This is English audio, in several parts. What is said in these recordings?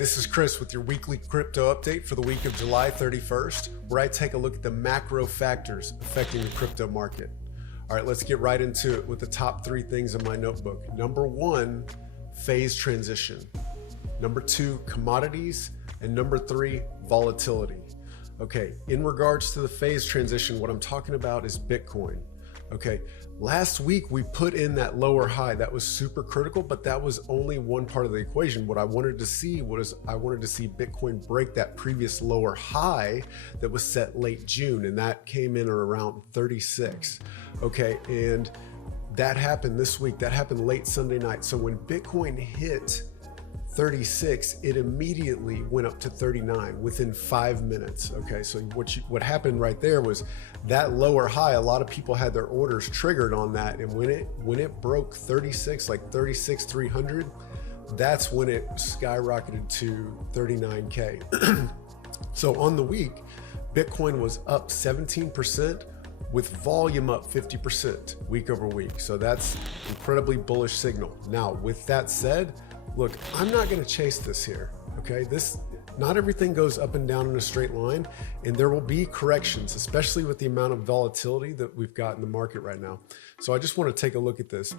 this is Chris with your weekly crypto update for the week of July 31st, where I take a look at the macro factors affecting the crypto market. All right, let's get right into it with the top 3 things in my notebook. Number 1, phase transition. Number 2, commodities. And number 3, volatility. Okay, in regards to the phase transition, what I'm talking about is Bitcoin. Okay, last week we put in that lower high. That was super critical, but that was only one part of the equation. What I wanted to see was Bitcoin break that previous lower high that was set late June, and that came in around 36. Okay, and that happened this week. That happened late Sunday night. So when Bitcoin hit 36, it immediately went up to 39 within 5 minutes. Okay, so what happened right there was that lower high, a lot of people had their orders triggered on that, and when it broke 36, like 36,300, that's when it skyrocketed to 39K. So on the week, Bitcoin was up 17% with volume up 50% week over week. So that's incredibly bullish signal. Now, with that said, look, I'm not going to chase this here, okay? Not everything goes up and down in a straight line, and there will be corrections, especially with the amount of volatility that we've got in the market right now. So I just want to take a look at this.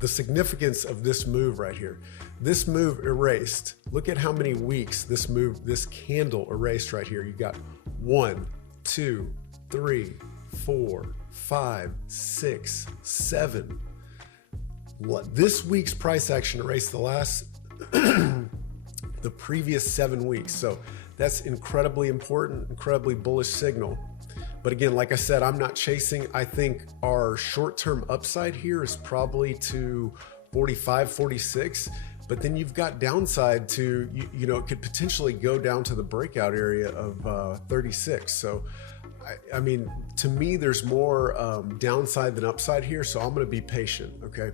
The significance of this move right here. This move erased. Look at how many weeks this candle erased right here. You got 1, 2, 3, 4, 5, 6, 7. This week's price action erased the previous 7 weeks. So that's incredibly important, incredibly bullish signal. But again, like I said, I'm not chasing. I think our short-term upside here is probably to 45, 46. But then you've got downside to, it could potentially go down to the breakout area of 36. So I mean, to me, there's more downside than upside here, so I'm going to be patient, okay?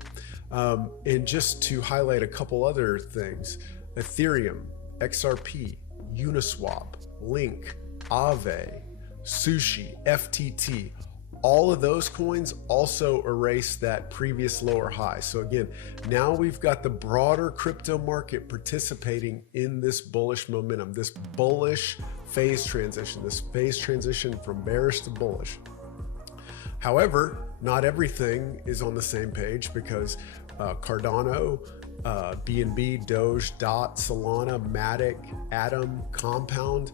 And just to highlight a couple other things, Ethereum, XRP, Uniswap, Link, Aave, Sushi, FTT, all of those coins also erased that previous lower high. So again, now we've got the broader crypto market participating in this bullish momentum, this bullish phase transition from bearish to bullish. However, not everything is on the same page because Cardano, BNB, Doge, DOT, Solana, Matic, Atom, Compound,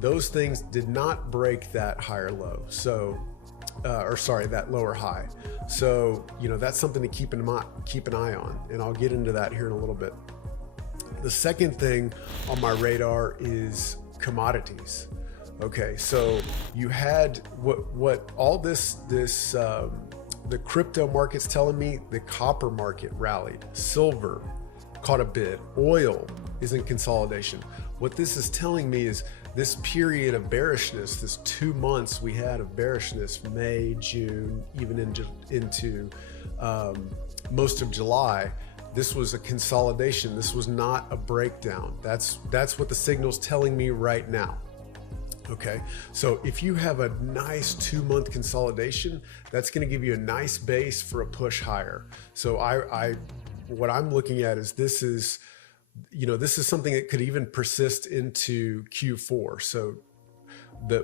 those things did not break that higher low. So that lower high. So, that's something to keep an eye on, and I'll get into that here in a little bit. The second thing on my radar is commodities. Okay, so you had what all this the crypto market's telling me. The copper market rallied, silver caught a bid, oil is in consolidation. What this is telling me is this period of bearishness, this 2 months we had of bearishness, May, June, even into most of July, this was a consolidation. This was not a breakdown. That's what the signal's telling me right now. Okay, so if you have a nice 2-month consolidation, that's going to give you a nice base for a push higher. So what I'm looking at is this is something that could even persist into Q4. So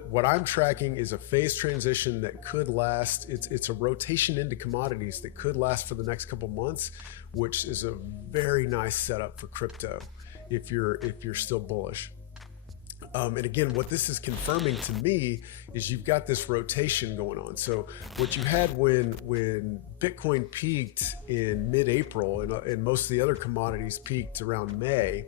what I'm tracking is a phase transition that could last. It's a rotation into commodities that could last for the next couple months, which is a very nice setup for crypto if you're still bullish. And again, what this is confirming to me is you've got this rotation going on. So what you had when Bitcoin peaked in mid-April and most of the other commodities peaked around May,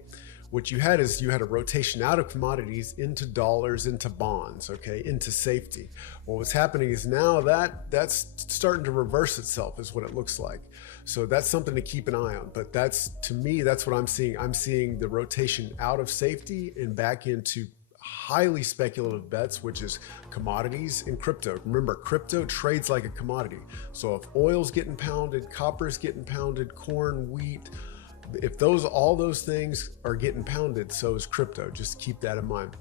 what you had is you had a rotation out of commodities into dollars, into bonds, okay, into safety. Well, what's happening is now that's starting to reverse itself is what it looks like. So that's something to keep an eye on. But to me, that's what I'm seeing. I'm seeing the rotation out of safety and back into highly speculative bets, which is commodities and crypto. Remember, crypto trades like a commodity. So if oil's getting pounded, copper's getting pounded, corn, wheat, if all those things are getting pounded, so is crypto. Just keep that in mind.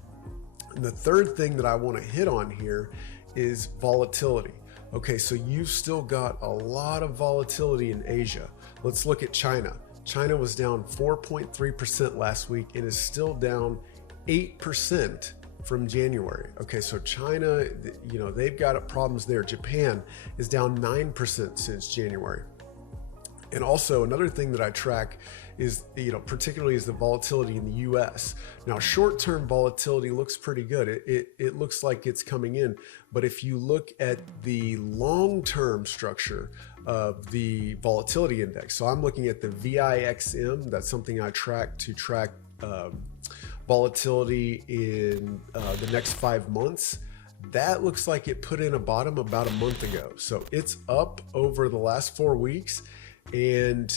And the third thing that I want to hit on here is volatility. Okay, so you've still got a lot of volatility in Asia. Let's look at China. China was down 4.3% last week and is still down 8% from January. Okay, so China, they've got problems there. Japan is down 9% since January. And also another thing that I track is, particularly is the volatility in the US. Now, short-term volatility looks pretty good. It looks like it's coming in. But if you look at the long-term structure of the volatility index, so I'm looking at the VIXM, that's something I track to track volatility in the next 5 months. That looks like it put in a bottom about a month ago. So it's up over the last 4 weeks. And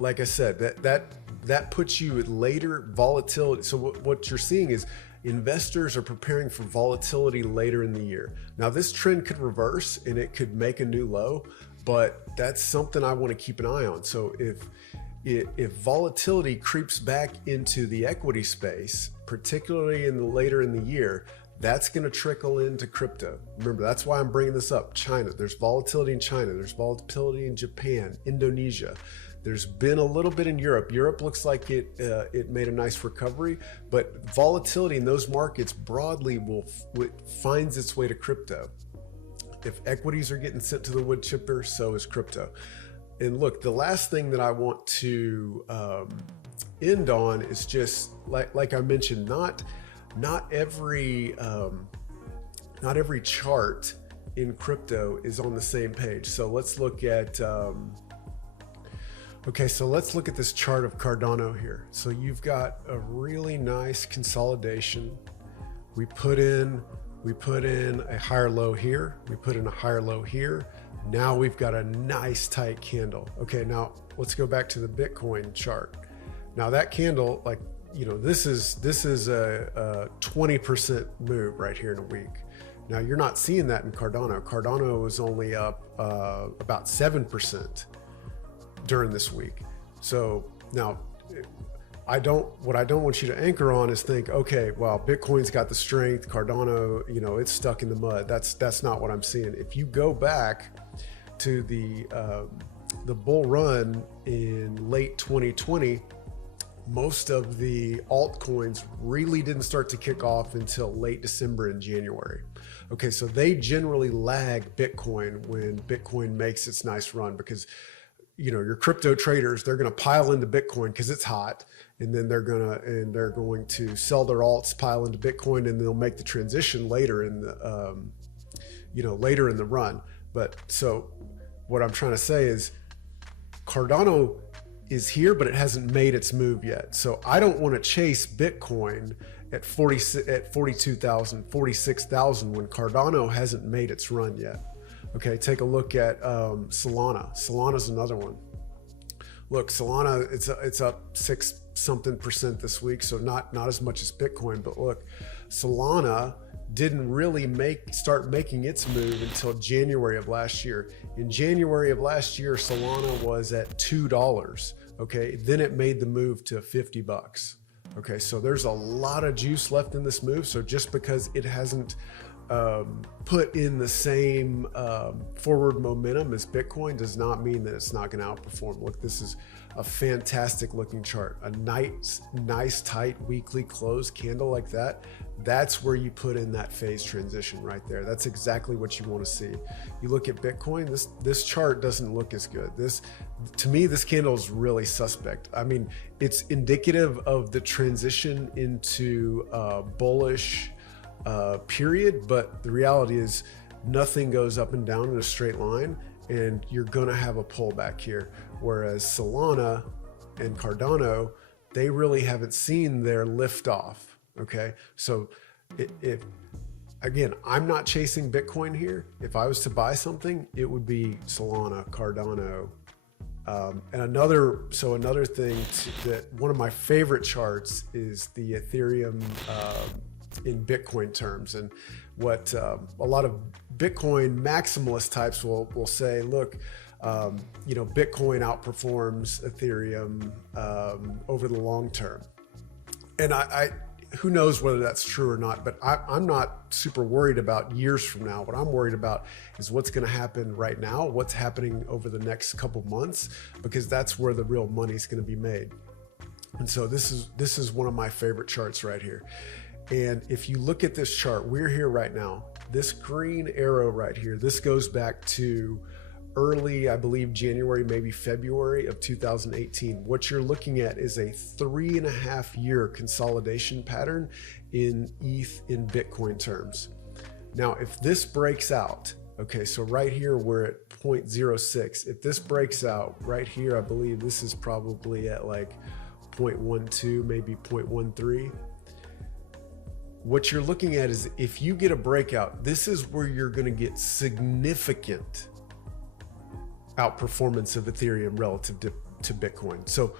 like I said, that puts you at later volatility. So what you're seeing is investors are preparing for volatility later in the year. Now this trend could reverse and it could make a new low, but that's something I want to keep an eye on. So if volatility creeps back into the equity space, particularly later in the year, that's going to trickle into crypto. Remember, that's why I'm bringing this up. China, there's volatility in China. There's volatility in Japan, Indonesia. There's been a little bit in Europe. Europe looks like it made a nice recovery, but volatility in those markets broadly finds its way to crypto. If equities are getting sent to the wood chipper, so is crypto. And look, the last thing that I want to end on is just like I mentioned, not every chart in crypto is on the same page. So let's look at let's look at this chart of Cardano here. So you've got a really nice consolidation. We put in a higher low here. We put in a higher low here. Now we've got a nice tight candle. Okay, now let's go back to the Bitcoin chart. Now that candle, this is a 20% move right here in a week. Now you're not seeing that in Cardano. Cardano is only up about 7% during this week. So now what I don't want you to anchor on is think, okay, well, Bitcoin's got the strength, Cardano, it's stuck in the mud. That's not what I'm seeing. If you go back to the bull run in late 2020, most of the altcoins really didn't start to kick off until late December and January. Okay, so they generally lag Bitcoin when Bitcoin makes its nice run, because your crypto traders, they're going to pile into Bitcoin because it's hot, and then they're going to sell their alts, pile into Bitcoin, and they'll make the transition later in the later in the run. But so what I'm trying to say is Cardano is here, but it hasn't made its move yet. So I don't want to chase Bitcoin at 42,000, 46,000 when Cardano hasn't made its run yet. Okay, take a look at Solana. Solana's another one. Look, Solana, it's up 6-something% this week, so not as much as Bitcoin. But look, Solana didn't really start making its move until January of last year. In January of last year, Solana was at $2. Okay, then it made the move to $50. Okay, so there's a lot of juice left in this move. So just because it hasn't put in the same forward momentum as Bitcoin does not mean that it's not going to outperform. Look, this is a fantastic looking chart. A nice tight weekly close candle like that. That's where you put in that phase transition right there. That's exactly what you want to see. You look at Bitcoin, this chart doesn't look as good. To me, this candle is really suspect. I mean, it's indicative of the transition into bullish period, but the reality is nothing goes up and down in a straight line, and you're gonna have a pullback here. Whereas Solana and Cardano, they really haven't seen their lift off. Okay, so if again, I'm not chasing Bitcoin here. If I was to buy something, it would be Solana, Cardano, and another thing that one of my favorite charts is the Ethereum in Bitcoin terms. And what a lot of Bitcoin maximalist types will say, look, Bitcoin outperforms Ethereum over the long term. And who knows whether that's true or not, but I'm not super worried about years from now. What I'm worried about is what's going to happen right now, what's happening over the next couple months, because that's where the real money's going to be made. And so this is one of my favorite charts right here. And if you look at this chart, we're here right now. This green arrow right here, this goes back to early, I believe, January, maybe February of 2018. What you're looking at is a 3.5-year consolidation pattern in ETH in Bitcoin terms. Now, if this breaks out, okay, so right here we're at 0.06. If this breaks out right here, I believe this is probably at like 0.12, maybe 0.13. What you're looking at is if you get a breakout, this is where you're going to get significant outperformance of Ethereum relative to Bitcoin. So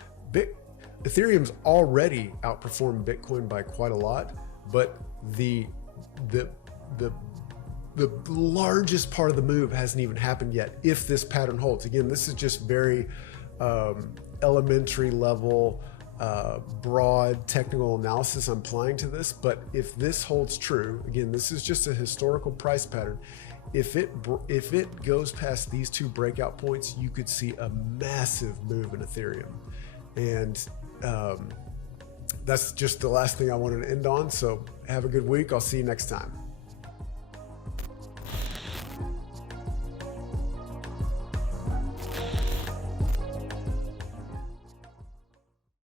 Ethereum's already outperformed Bitcoin by quite a lot, but the largest part of the move hasn't even happened yet if this pattern holds. Again, this is just very elementary level, broad technical analysis I'm applying to this, but if this holds true, again, this is just a historical price pattern. If it goes past these two breakout points, you could see a massive move in Ethereum. And that's just the last thing I wanted to end on. So have a good week. I'll see you next time.